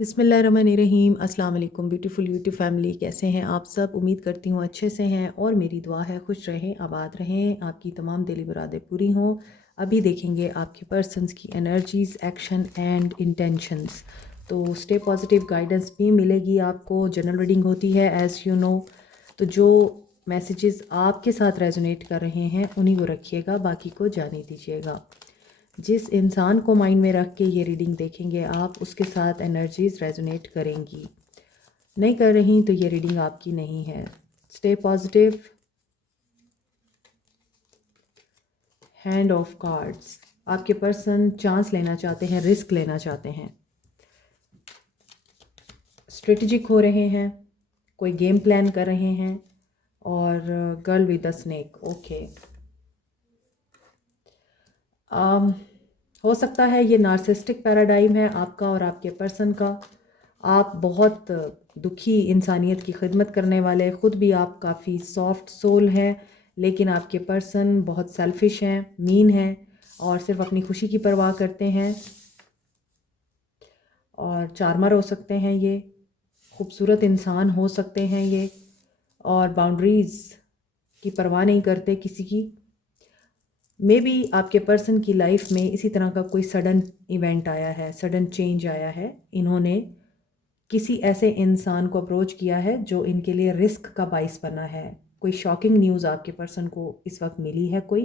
बिस्मिल्लाहिर्रहमानिर्रहीम। अस्सलाम वालेकुम ब्यूटीफुल यूट्यूब फैमिली, कैसे हैं आप सब? उम्मीद करती हूँ अच्छे से हैं और मेरी दुआ है खुश रहें, आबाद रहें, आपकी तमाम दिली मुरादें पूरी हों। अभी देखेंगे आपके पर्सन्स की एनर्जीज़, एक्शन एंड इंटेंशंस। तो स्टे पॉजिटिव गाइडेंस भी मिलेगी आपको। जनरल रीडिंग होती है एज़ यू नो। तो जो मैसेजेस आपके साथ रेजोनेट कर रहे हैं उन्हीं को रखिएगा, बाकी को जाने दीजिएगा। जिस इंसान को माइंड में रख के ये रीडिंग देखेंगे आप, उसके साथ एनर्जीज रेजोनेट करेंगी। नहीं कर रही तो ये रीडिंग आपकी नहीं है। Stay positive. Hand of cards. आपके पर्सन चांस लेना चाहते हैं, रिस्क लेना चाहते हैं, स्ट्रेटजिक हो रहे हैं, कोई गेम प्लान कर रहे हैं। और girl with the snake. Okay, हो सकता है ये नार्सिस्टिक पैराडाइम है आपका और आपके पर्सन का। आप बहुत दुखी, इंसानियत की खिदमत करने वाले, ख़ुद भी आप काफ़ी सॉफ्ट सोल हैं, लेकिन आपके पर्सन बहुत सेल्फिश हैं, मीन हैं और सिर्फ अपनी खुशी की परवाह करते हैं। और चार्मर हो सकते हैं ये, खूबसूरत इंसान हो सकते हैं ये, और बाउंड्रीज़ की परवाह नहीं करते किसी की। मे बी आपके पर्सन की लाइफ में इसी तरह का कोई सडन इवेंट आया है, सडन चेंज आया है। इन्होंने किसी ऐसे इंसान को अप्रोच किया है जो इनके लिए रिस्क का बाइस बना है। कोई शॉकिंग न्यूज़ आपके पर्सन को इस वक्त मिली है कोई,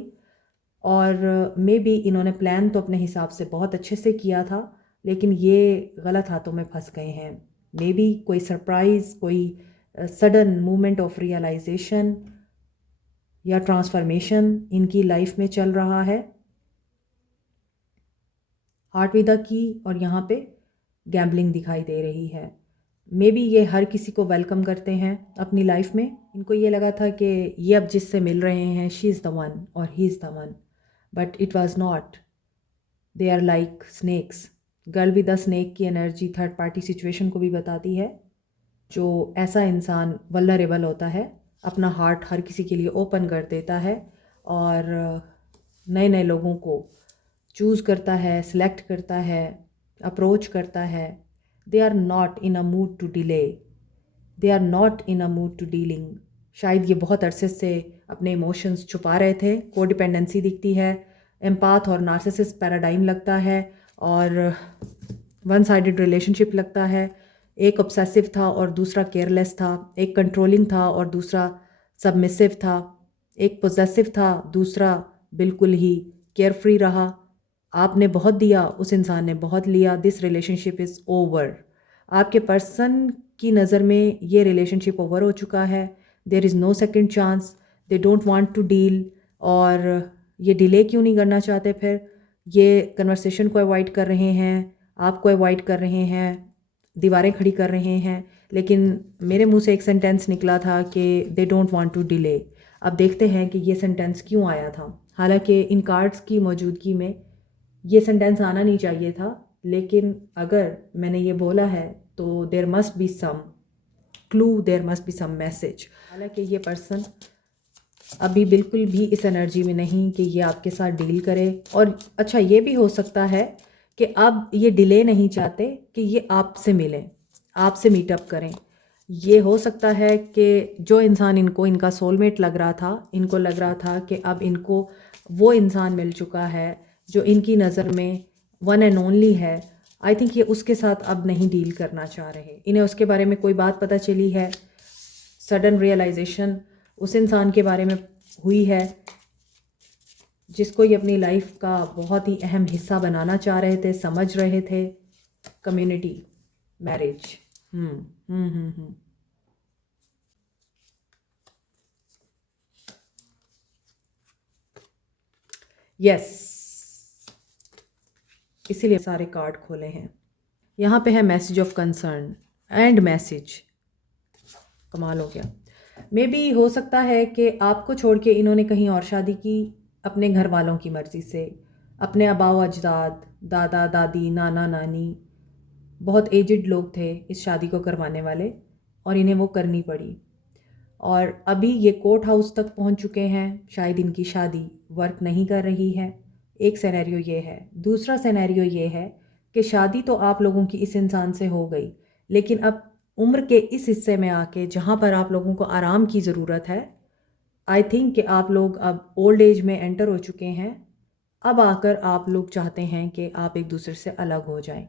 और मे बी इन्होंने प्लान तो अपने हिसाब से बहुत अच्छे से किया था, लेकिन ये गलत हाथों में फंस गए हैं। मे बी कोई सरप्राइज़, कोई सडन मूवमेंट ऑफ रियलाइजेशन या ट्रांसफॉर्मेशन इनकी लाइफ में चल रहा है। हार्ट विद द की, और यहाँ पे गैम्बलिंग दिखाई दे रही है। मे बी ये हर किसी को वेलकम करते हैं अपनी लाइफ में। इनको ये लगा था कि ये अब जिससे मिल रहे हैं, शी इज़ द वन और he is the one, but it was not. They are like snakes. Girl with the snake की एनर्जी थर्ड पार्टी सिचुएशन को भी बताती है। जो ऐसा इंसान वल्नरेबल होता है, अपना हार्ट हर किसी के लिए ओपन कर देता है और नए नए लोगों को चूज़ करता है, सिलेक्ट करता है, अप्रोच करता है। They are not in a mood to delay, they are not in a mood to dealing. शायद ये बहुत अरसे से अपने इमोशंस छुपा रहे थे। कोडिपेंडेंसी दिखती है, एम्पाथ और नार्सिसिस्ट पैराडाइम लगता है, और वन साइडेड रिलेशनशिप लगता है। एक ऑब्सेसिव था और दूसरा केयरलेस था, एक कंट्रोलिंग था और दूसरा सबमिसिव था, एक पोजेसिव था, दूसरा बिल्कुल ही केयरफ्री रहा। आपने बहुत दिया, उस इंसान ने बहुत लिया। This relationship is over. आपके पर्सन की नज़र में ये रिलेशनशिप ओवर हो चुका है। There is no second chance. They don't want to deal. और ये डिले क्यों नहीं करना चाहते फिर? ये कन्वर्सेशन को अवॉइड कर रहे हैं, आपको अवॉइड कर रहे हैं, दीवारें खड़ी कर रहे हैं। लेकिन मेरे मुंह से एक सेंटेंस निकला था कि they don't want to delay. अब देखते हैं कि ये सेंटेंस क्यों आया था। हालांकि इन कार्ड्स की मौजूदगी में ये सेंटेंस आना नहीं चाहिए था, लेकिन अगर मैंने ये बोला है तो there must be some clue, there must be some message. हालांकि ये पर्सन अभी बिल्कुल भी इस एनर्जी में नहीं कि ये आपके साथ डील करे। और अच्छा, ये भी हो सकता है कि अब ये डिले नहीं चाहते कि ये आपसे मिलें, आपसे मीटअप करें। ये हो सकता है कि जो इंसान इनको इनका सोलमेट लग रहा था, इनको लग रहा था कि अब इनको वो इंसान मिल चुका है जो इनकी नज़र में वन एंड ओनली है। आई थिंक ये उसके साथ अब नहीं डील करना चाह रहे। इन्हें उसके बारे में कोई बात पता चली है, सडन रियलाइजेशन उस इंसान के बारे में हुई है जिसको ये अपनी लाइफ का बहुत ही अहम हिस्सा बनाना चाह रहे थे, समझ रहे थे। Community, marriage. यस, इसीलिए सारे कार्ड खोले हैं। यहाँ पे है message of concern and message. कमाल हो गया। मे बी हो सकता है कि आपको छोड़ के इन्होंने कहीं और शादी की, अपने घर वालों की मर्ज़ी से। अपने आबाओ अजदाद, दादा दादी, नाना नानी, बहुत एजड लोग थे इस शादी को करवाने वाले, और इन्हें वो करनी पड़ी। और अभी ये कोर्ट हाउस तक पहुंच चुके हैं। शायद इनकी शादी वर्क नहीं कर रही है। एक सिनेरियो ये है। दूसरा सिनेरियो ये है कि शादी तो आप लोगों की इस इंसान से हो गई, लेकिन अब उम्र के इस हिस्से में आके जहाँ पर आप लोगों को आराम की ज़रूरत है, आई थिंक कि आप लोग अब ओल्ड एज में एंटर हो चुके हैं। अब आकर आप लोग चाहते हैं कि आप एक दूसरे से अलग हो जाएं,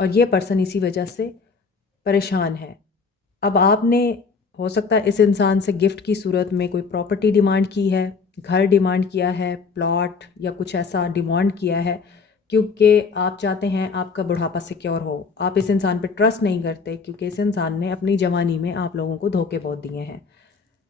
और ये पर्सन इसी वजह से परेशान है। अब आपने हो सकता है इस इंसान से गिफ्ट की सूरत में कोई प्रॉपर्टी डिमांड की है, घर डिमांड किया है, प्लॉट या कुछ ऐसा डिमांड किया है, क्योंकि आप चाहते हैं आपका बुढ़ापा सिक्योर हो। आप इस इंसान पे ट्रस्ट नहीं करते क्योंकि इस इंसान ने अपनी जवानी में आप लोगों को धोखे बहुत दिए हैं।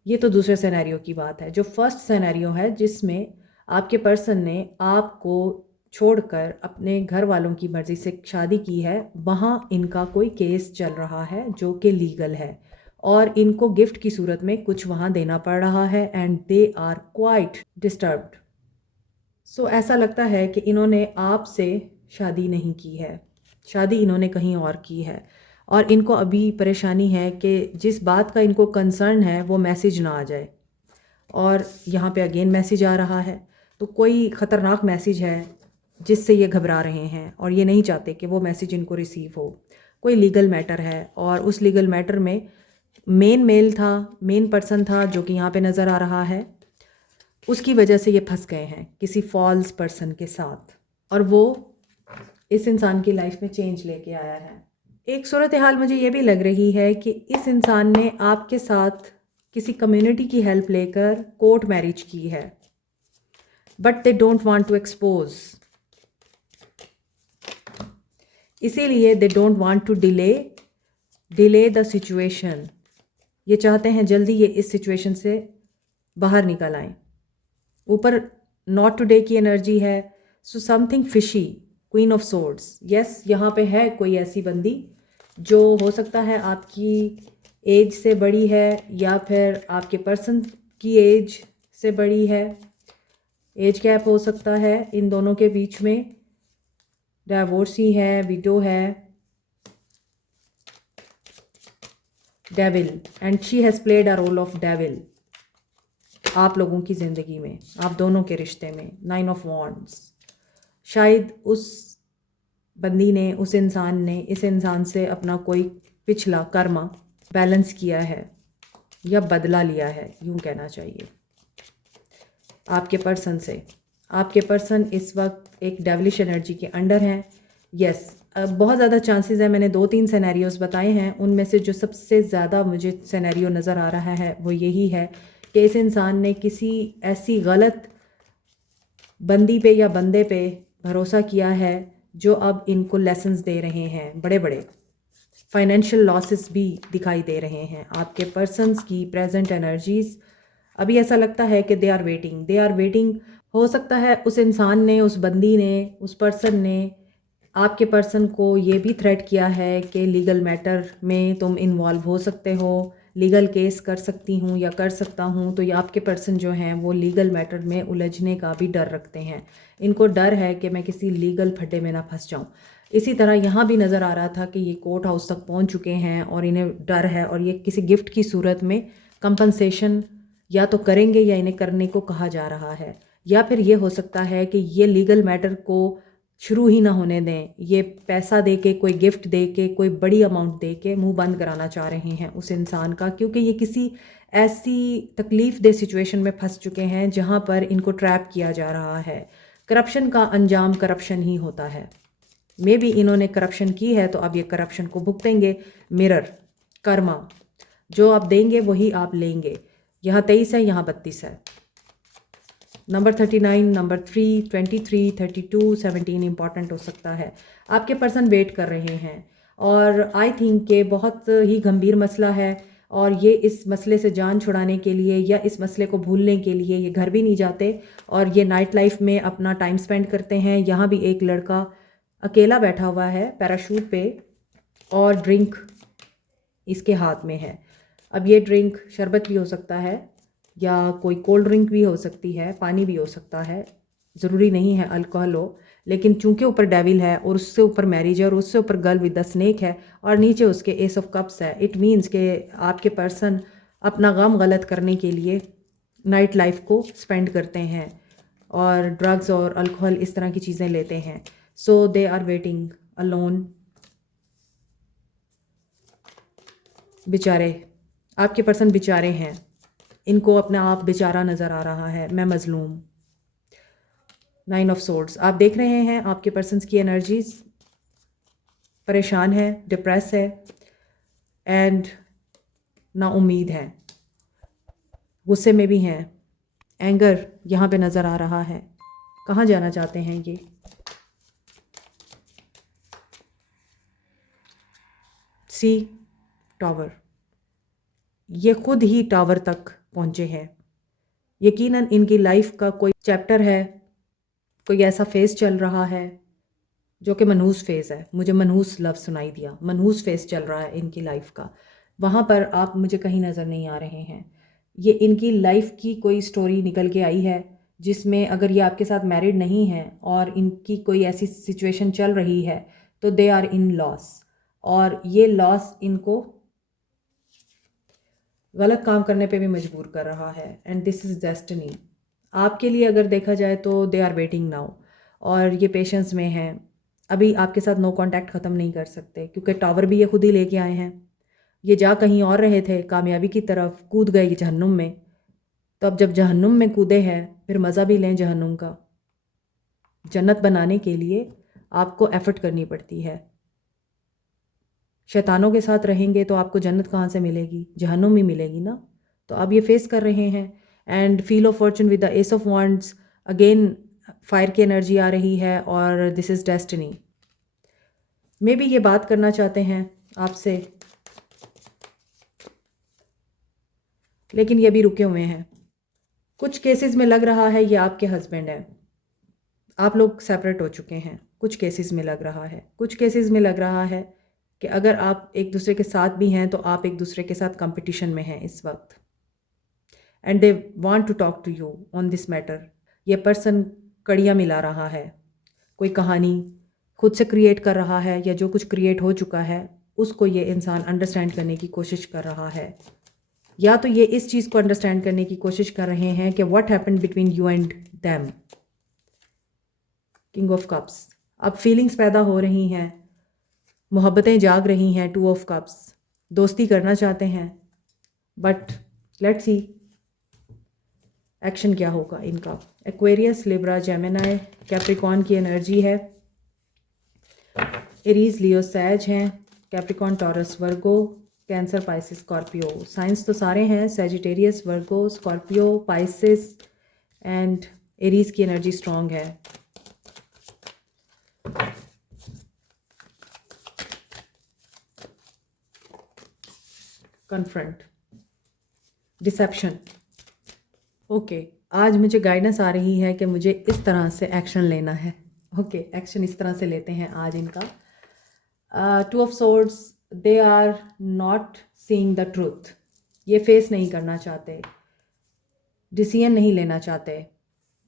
ये तो दूसरे सिनेरियो की बात है। जो फर्स्ट सिनेरियो है जिसमें आपके पर्सन ने आपको छोड़कर अपने घर वालों की मर्ज़ी से शादी की है, वहाँ इनका कोई केस चल रहा है जो कि लीगल है, और इनको गिफ्ट की सूरत में कुछ वहाँ देना पड़ रहा है, and they are quite disturbed. So ऐसा लगता है कि इन्होंने आपसे शादी नहीं की है, शादी इन्होंने कहीं और की है, और इनको अभी परेशानी है कि जिस बात का इनको कंसर्न है वो मैसेज ना आ जाए। और यहाँ पे अगेन मैसेज आ रहा है, तो कोई ख़तरनाक मैसेज है जिससे ये घबरा रहे हैं और ये नहीं चाहते कि वो मैसेज इनको रिसीव हो। कोई लीगल मैटर है, और उस लीगल मैटर में मेन पर्सन था जो कि यहाँ पे नज़र आ रहा है, उसकी वजह से ये फंस गए हैं किसी फॉल्स पर्सन के साथ, और वो इस इंसान की लाइफ में चेंज लेके आया है। एक सूरत हाल मुझे ये भी लग रही है कि इस इंसान ने आपके साथ किसी कम्युनिटी की हेल्प लेकर कोर्ट मैरिज की है, but they don't want to expose, इसीलिए they don't want to delay the situation. ये चाहते हैं जल्दी ये इस सिचुएशन से बाहर निकल आएं। ऊपर नॉट टुडे की एनर्जी है, so something fishy, queen of swords. Yes, यहाँ पे है कोई ऐसी बंदी जो हो सकता है आपकी एज से बड़ी है या फिर आपके पर्सन की एज से बड़ी है। एज गैप हो सकता है इन दोनों के बीच में, डाइवोर्सी है, विडो है, devil, and she has played a role of devil आप लोगों की ज़िंदगी में, आप दोनों के रिश्ते में। 9 ऑफ वॉन्ड्स, शायद उस बंदी ने, उस इंसान ने इस इंसान से अपना कोई पिछला कर्मा बैलेंस किया है या बदला लिया है, यूँ कहना चाहिए। आपके पर्सन से, आपके पर्सन इस वक्त एक डेविलिश एनर्जी के अंडर हैं। यस, बहुत ज़्यादा चांसेस है, मैंने 2-3 सिनेरियोज बताए हैं, उनमें से जो सबसे ज़्यादा मुझे सिनेरियो नज़र आ रहा है वो यही है कि इस इंसान ने किसी ऐसी गलत बंदी पे या बंदे पे भरोसा किया है जो अब इनको लेसन्स दे रहे हैं बड़े बड़े। फाइनेंशियल लॉसेस भी दिखाई दे रहे हैं आपके पर्सन्स की प्रेजेंट एनर्जीज। अभी ऐसा लगता है कि दे आर वेटिंग। हो सकता है उस इंसान ने, उस बंदी ने, उस पर्सन ने आपके पर्सन को ये भी थ्रेट किया है कि लीगल मैटर में तुम इन्वॉल्व हो सकते हो, लीगल केस कर सकती हूँ या कर सकता हूँ। तो ये आपके पर्सन जो हैं वो लीगल मैटर में उलझने का भी डर रखते हैं। इनको डर है कि मैं किसी लीगल फड्डे में ना फंस जाऊँ। इसी तरह यहाँ भी नज़र आ रहा था कि ये कोर्ट हाउस तक पहुँच चुके हैं और इन्हें डर है, और ये किसी गिफ्ट की सूरत में कंपनसेशन या तो करेंगे या इन्हें करने को कहा जा रहा है, या फिर ये हो सकता है कि ये लीगल मैटर को शुरू ही ना होने दें। ये पैसा दे के, कोई गिफ्ट दे के, कोई बड़ी अमाउंट दे के मुँह बंद कराना चाह रहे हैं उस इंसान का, क्योंकि ये किसी ऐसी तकलीफ़ दे सिचुएशन में फंस चुके हैं जहाँ पर इनको ट्रैप किया जा रहा है। करप्शन का अंजाम करप्शन ही होता है। मे बी इन्होंने करप्शन की है तो अब ये करप्शन को भुगतेंगे। मिरर, कर्मा, जो आप देंगे वही आप लेंगे। यहाँ 23 है, यहाँ 32 है। नंबर 39, नंबर 3, 23, 32, 17 इंपॉर्टेंट हो सकता है। आपके पर्सन वेट कर रहे हैं, और आई थिंक कि बहुत ही गंभीर मसला है, और ये इस मसले से जान छुड़ाने के लिए या इस मसले को भूलने के लिए ये घर भी नहीं जाते और ये नाइट लाइफ में अपना टाइम स्पेंड करते हैं। यहाँ भी एक लड़का अकेला बैठा हुआ है पैराशूट पे, और ड्रिंक इसके हाथ में है। अब ये ड्रिंक शरबत भी हो सकता है या कोई कोल्ड ड्रिंक भी हो सकती है, पानी भी हो सकता है, ज़रूरी नहीं है अल्कोहल हो। लेकिन चूंकि ऊपर डेविल है और उससे ऊपर मैरिज है और उससे ऊपर गर्ल विद द स्नेक है और नीचे उसके एस ऑफ कप्स है, इट मीन्स के आपके पर्सन अपना गम गलत करने के लिए नाइट लाइफ को स्पेंड करते हैं और ड्रग्स और अल्कोहल इस तरह की चीज़ें लेते हैं। सो दे आर वेटिंग अलोन। बेचारे, आपके पर्सन बेचारे हैं, इनको अपना आप बेचारा नज़र आ रहा है, मैं मज़लूम। 9 ऑफ सोर्ड्स, आप देख रहे हैं आपके पर्सन्स की एनर्जीज परेशान है, डिप्रेस है एंड ना उम्मीद है, गुस्से में भी हैं, एंगर यहाँ पे नज़र आ रहा है। कहाँ जाना चाहते हैं ये? सी टावर, ये खुद ही टावर तक पहुँचे हैं। यकीनन इनकी लाइफ का कोई चैप्टर है, कोई ऐसा फेज़ चल रहा है जो कि मनहूस फेज़ है। मुझे मनहूस लफ्ज़ सुनाई दिया, मनहूस फेज़ चल रहा है इनकी लाइफ का। वहाँ पर आप मुझे कहीं नज़र नहीं आ रहे हैं। ये इनकी लाइफ की कोई स्टोरी निकल के आई है जिसमें अगर ये आपके साथ मैरिड नहीं है और इनकी कोई ऐसी सिचुएशन चल रही है तो दे आर इन लॉस, और ये लॉस इनको गलत काम करने पे भी मजबूर कर रहा है। And this is destiny. आपके लिए अगर देखा जाए तो दे आर वेटिंग नाउ, और ये पेशेंस में हैं। अभी आपके साथ नो कांटेक्ट ख़त्म नहीं कर सकते क्योंकि टावर भी ये खुद ही लेके आए हैं। ये जा कहीं और रहे थे, कामयाबी की तरफ कूद गए जहन्नुम में। तो अब जब जहन्नुम में कूदे हैं फिर मज़ा भी लें जहन्नुम का। जन्नत बनाने के लिए आपको एफ़र्ट करनी पड़ती है। शैतानों के साथ रहेंगे तो आपको जन्नत कहाँ से मिलेगी? जहन्नुम ही मिलेगी ना। तो अब ये फेस कर रहे हैं। And feel of Fortune with the S of wands, again fire की एनर्जी आ रही है और दिस इज़ डेस्टिनी। मे भी ये बात करना चाहते हैं आपसे, लेकिन ये भी रुके हुए हैं। कुछ केसेस में लग रहा है ये आपके हस्बैंड है, आप लोग सेपरेट हो चुके हैं। कुछ केसेस में लग रहा है, कुछ केसेस में लग रहा है कि अगर आप एक दूसरे के साथ भी हैं तो आप एक दूसरे के साथ कंपटीशन में हैं इस वक्त। And they want to talk to you on this matter. ये पर्सन कड़ियाँ मिला रहा है, कोई कहानी खुद से क्रिएट कर रहा है या जो कुछ क्रिएट हो चुका है उसको ये इंसान अंडरस्टैंड करने की कोशिश कर रहा है। या तो ये इस चीज़ को अंडरस्टैंड करने की कोशिश कर रहे हैं कि what happened between you and them. King of cups, अब फीलिंग्स पैदा हो रही हैं, मोहब्बतें जाग रही हैं। 2 ऑफ कप्स, दोस्ती करना चाहते हैं, बट लेट्स सी एक्शन क्या होगा इनका। एक्वेरियस, लिब्रा, जेमिनी, कैप्रिकॉन की एनर्जी है। एरीज, लियो, सैज हैं। Capricorn, Taurus, Virgo, Cancer, Pisces, Scorpio. Science तो सारे हैं, Sagittarius, Virgo, Scorpio, Pisces and Aries की एनर्जी स्ट्रॉन्ग है। Confront, deception. ओके, आज मुझे गाइडेंस आ रही है कि मुझे इस तरह से एक्शन लेना है। ओके, एक्शन इस तरह से लेते हैं आज इनका। 2 of swords, they are not seeing the truth. ये फेस नहीं करना चाहते, डिसीजन नहीं लेना चाहते,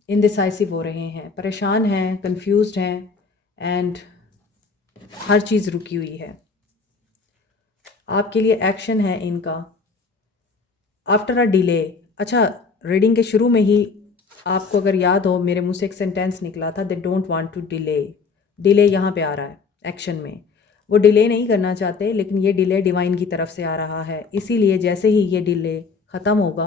इनडिसाइसिव हो रहे हैं, परेशान हैं, कंफ्यूज्ड हैं एंड हर चीज़ रुकी हुई है। आपके लिए एक्शन है इनका आफ्टर अ डिले। अच्छा, रीडिंग के शुरू में ही आपको अगर याद हो मेरे मुंह से एक सेंटेंस निकला था, they don't want to delay. Delay यहाँ पे आ रहा है एक्शन में। वो डिले नहीं करना चाहते, लेकिन ये डिले डिवाइन की तरफ से आ रहा है। इसीलिए जैसे ही ये डिले ख़त्म होगा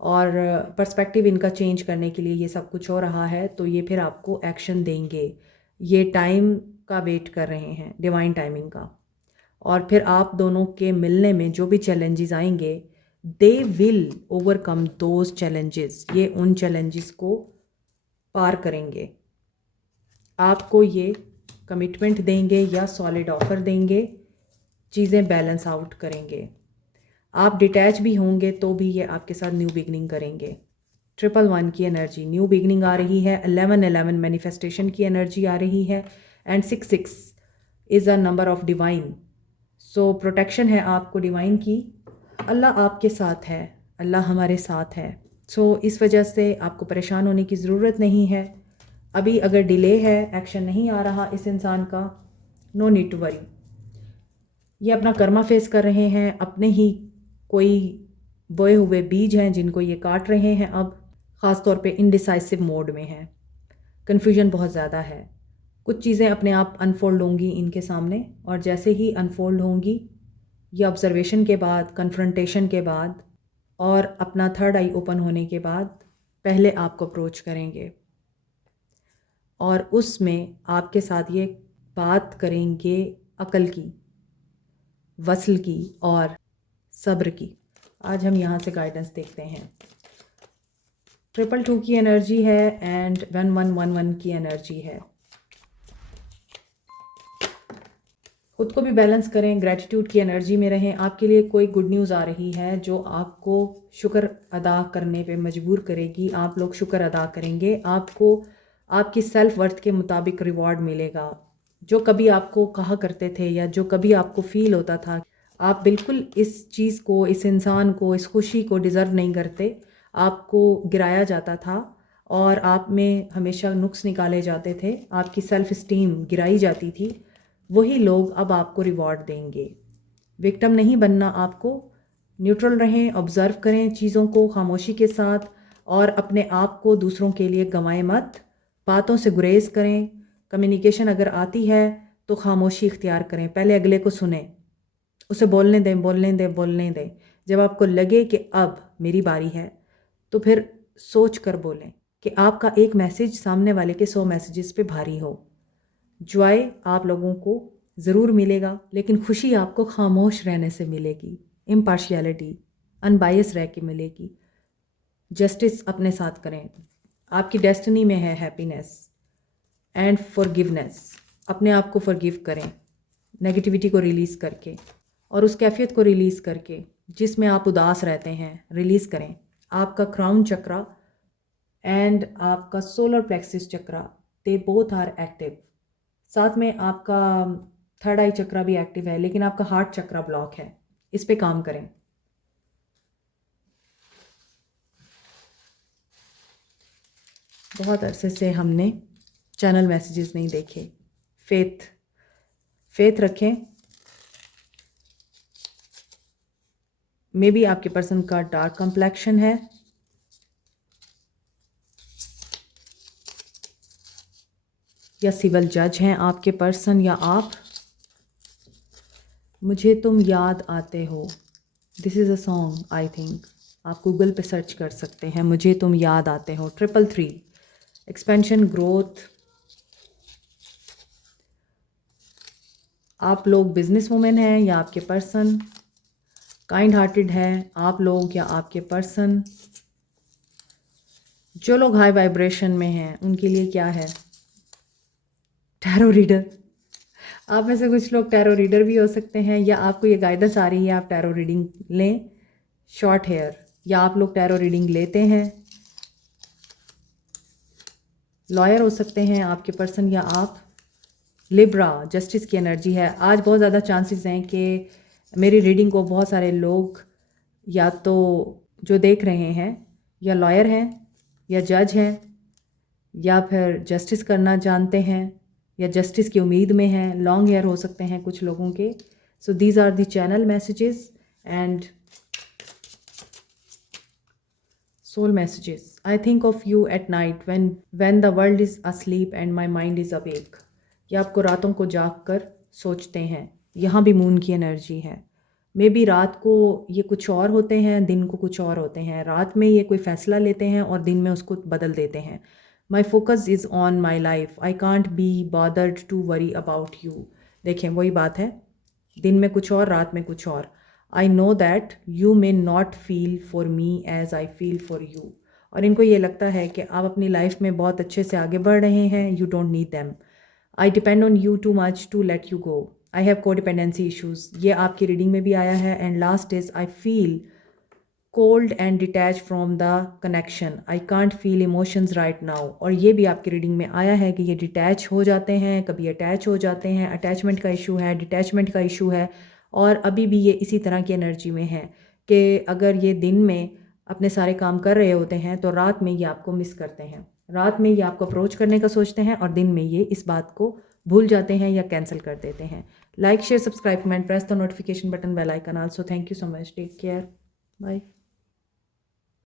और पर्सपेक्टिव इनका चेंज करने के लिए ये सब कुछ हो रहा है, तो ये फिर आपको एक्शन देंगे। ये टाइम का वेट कर रहे हैं, डिवाइन टाइमिंग का। और फिर आप दोनों के मिलने में जो भी चैलेंजेस आएंगे, they will overcome those challenges. ये उन चैलेंजेस को पार करेंगे। आपको ये कमिटमेंट देंगे या सॉलिड ऑफर देंगे, चीज़ें बैलेंस आउट करेंगे। आप डिटैच भी होंगे तो भी ये आपके साथ न्यू बिगनिंग करेंगे। 111 की एनर्जी, न्यू बिगनिंग आ रही है। 1111 मैनिफेस्टेशन की एनर्जी आ रही है। And 66 is a number of divine. So protection है आपको डिवाइन की। अल्लाह आपके साथ है, अल्लाह हमारे साथ है। सो इस वजह से आपको परेशान होने की ज़रूरत नहीं है। अभी अगर डिले है, एक्शन नहीं आ रहा इस इंसान का, नो नीड टू वरी। ये अपना कर्मा फेस कर रहे हैं, अपने ही कोई बोए हुए बीज हैं जिनको ये काट रहे हैं। अब ख़ास तौर पे इनडिसाइसिव मोड में हैं, कन्फ्यूजन बहुत ज़्यादा है। कुछ चीज़ें अपने आप अनफोल्ड होंगी इनके सामने, और जैसे ही अनफोल्ड होंगी, ये ऑब्ज़र्वेशन के बाद, कन्फ्रंटेशन के बाद और अपना थर्ड आई ओपन होने के बाद पहले आपको अप्रोच करेंगे और उसमें आपके साथ ये बात करेंगे अकल की, वसल की और सब्र की। आज हम यहाँ से गाइडेंस देखते हैं। 222 की एनर्जी है एंड 1111 की एनर्जी है। खुद को भी बैलेंस करें, ग्रैटिट्यूड की एनर्जी में रहें। आपके लिए कोई गुड न्यूज़ आ रही है जो आपको शुक्र अदा करने पे मजबूर करेगी। आप लोग शुक्र अदा करेंगे, आपको आपकी सेल्फ वर्थ के मुताबिक रिवॉर्ड मिलेगा। जो कभी आपको कहा करते थे या जो कभी आपको फील होता था आप बिल्कुल इस चीज़ को, इस इंसान को, इस खुशी को डिज़र्व नहीं करते, आपको गिराया जाता था और आप में हमेशा नुक्स निकाले जाते थे, आपकी सेल्फ इस्टीम गिराई जाती थी, वही लोग अब आपको रिवॉर्ड देंगे। विक्टिम नहीं बनना आपको, न्यूट्रल रहें, ऑब्ज़र्व करें चीज़ों को खामोशी के साथ और अपने आप को दूसरों के लिए गंवाएं मत। बातों से गुरेज करें। कम्युनिकेशन अगर आती है तो खामोशी इख्तियार करें, पहले अगले को सुने, उसे बोलने दें, बोलने दें, बोलने दें। जब आपको लगे कि अब मेरी बारी है तो फिर सोच कर बोलें कि आपका एक मैसेज सामने वाले के 100 मैसेजेस पे भारी हो। जॉय आप लोगों को ज़रूर मिलेगा, लेकिन खुशी आपको खामोश रहने से मिलेगी, इम्पार्शियलिटी, अनबायस रह के मिलेगी। जस्टिस अपने साथ करें। आपकी डेस्टिनी में है हैप्पीनेस एंड फॉरगिवनेस। अपने आप को फॉरगिव करें, नेगेटिविटी को रिलीज़ करके और उस कैफियत को रिलीज़ करके जिसमें आप उदास रहते हैं, रिलीज़ करें। आपका क्राउन चक्रा एंड आपका solar plexus chakra, they both are active. साथ में आपका थर्ड आई चक्रा भी एक्टिव है, लेकिन आपका हार्ट चक्रा ब्लॉक है। इस पे काम करें। बहुत अरसे से हमने चैनल मैसेजेस नहीं देखे। फेथ रखें। मे बी आपके पर्सन का डार्क कम्प्लेक्शन है, या सिविल जज हैं आपके पर्सन या आप। मुझे तुम याद आते हो, this is a song, I think आप गूगल पे सर्च कर सकते हैं, मुझे तुम याद आते हो। 333 एक्सपेंशन, ग्रोथ। आप लोग बिजनेस वुमेन हैं या आपके पर्सन काइंड हार्टेड है, आप लोग या आपके पर्सन। जो लोग हाई वाइब्रेशन में हैं उनके लिए क्या है? Tarot reader. आप में से कुछ लोग टैरो रीडर भी हो सकते हैं, या आपको ये गाइडेंस आ रही है आप टैरो रीडिंग लें। शॉर्ट हेयर, या आप लोग टैरो रीडिंग लेते हैं। लॉयर हो सकते हैं आपके पर्सन या आप। लिब्रा, जस्टिस की एनर्जी है। आज बहुत ज़्यादा चांसेस हैं कि मेरी रीडिंग को बहुत सारे लोग या तो जो देख रहे हैं या लॉयर हैं या जज हैं या फिर जस्टिस करना जानते हैं या जस्टिस की उम्मीद में हैं। लॉन्ग हेयर हो सकते हैं कुछ लोगों के। So these are the channel messages and soul messages. I think of you at night when the world is asleep and my mind is awake. ये आपको रातों को जाग कर सोचते हैं। यहाँ भी मून की एनर्जी है। मे बी रात को ये कुछ और होते हैं, दिन को कुछ और होते हैं। रात में ये कोई फ़ैसला लेते हैं और दिन में उसको बदल देते हैं। My focus is on my life, I can't be bothered to worry about you. देखें वही बात है, दिन में कुछ और, रात में कुछ और। I know that you may not feel for me as I feel for you. और इनको ये लगता है कि आप अपनी लाइफ में बहुत अच्छे से आगे बढ़ रहे हैं। You don't need them. I depend on you too much to let you go. I have codependency issues, ये आपकी रीडिंग में भी आया है। And last is I feel cold and detach from the connection, I can't feel emotions right now. और ये भी आपकी रीडिंग में आया है कि ये डिटैच हो जाते हैं, कभी अटैच हो जाते हैं। अटैचमेंट का इशू है, डिटैचमेंट का इशू है। और अभी भी ये इसी तरह की एनर्जी में है कि अगर ये दिन में अपने सारे काम कर रहे होते हैं तो रात में ये आपको मिस करते हैं। रात में ये आपको अप्रोच करने का सोचते हैं और दिन में ये इस बात को भूल जाते हैं या कैंसिल कर देते हैं। Like, share, subscribe, comment, press the notification button, bell icon also. Thank you so much, take care, bye.